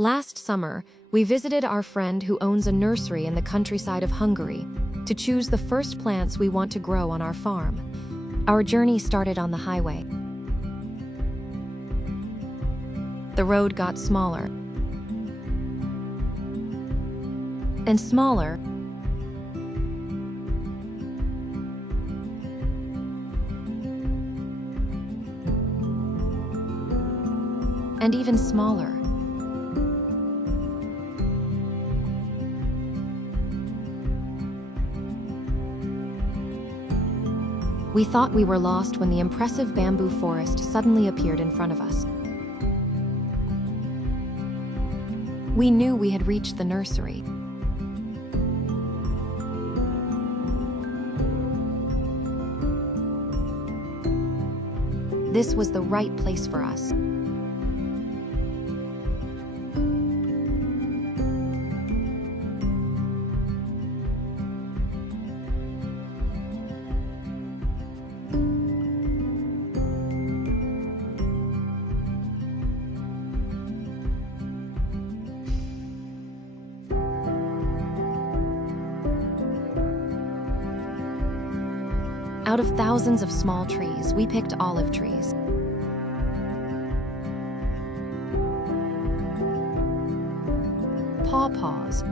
Last summer, we visited our friend who owns a nursery in the countryside of Hungary to choose the first plants we want to grow on our farm. Our journey started on the highway. The road got smaller and smaller, and even smaller. We thought we were lost when the impressive bamboo forest suddenly appeared in front of us. We knew we had reached the nursery. This was the right place for us. Out of thousands of small trees, we picked olive trees. Pawpaws.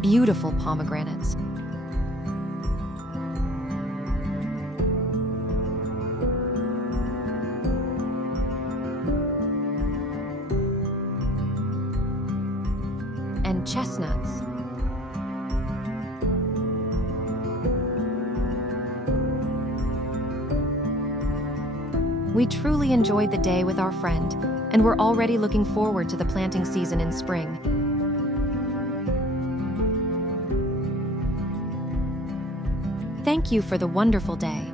Beautiful pomegranates. And chestnuts. We truly enjoyed the day with our friend, and we're already looking forward to the planting season in spring. Thank you for the wonderful day.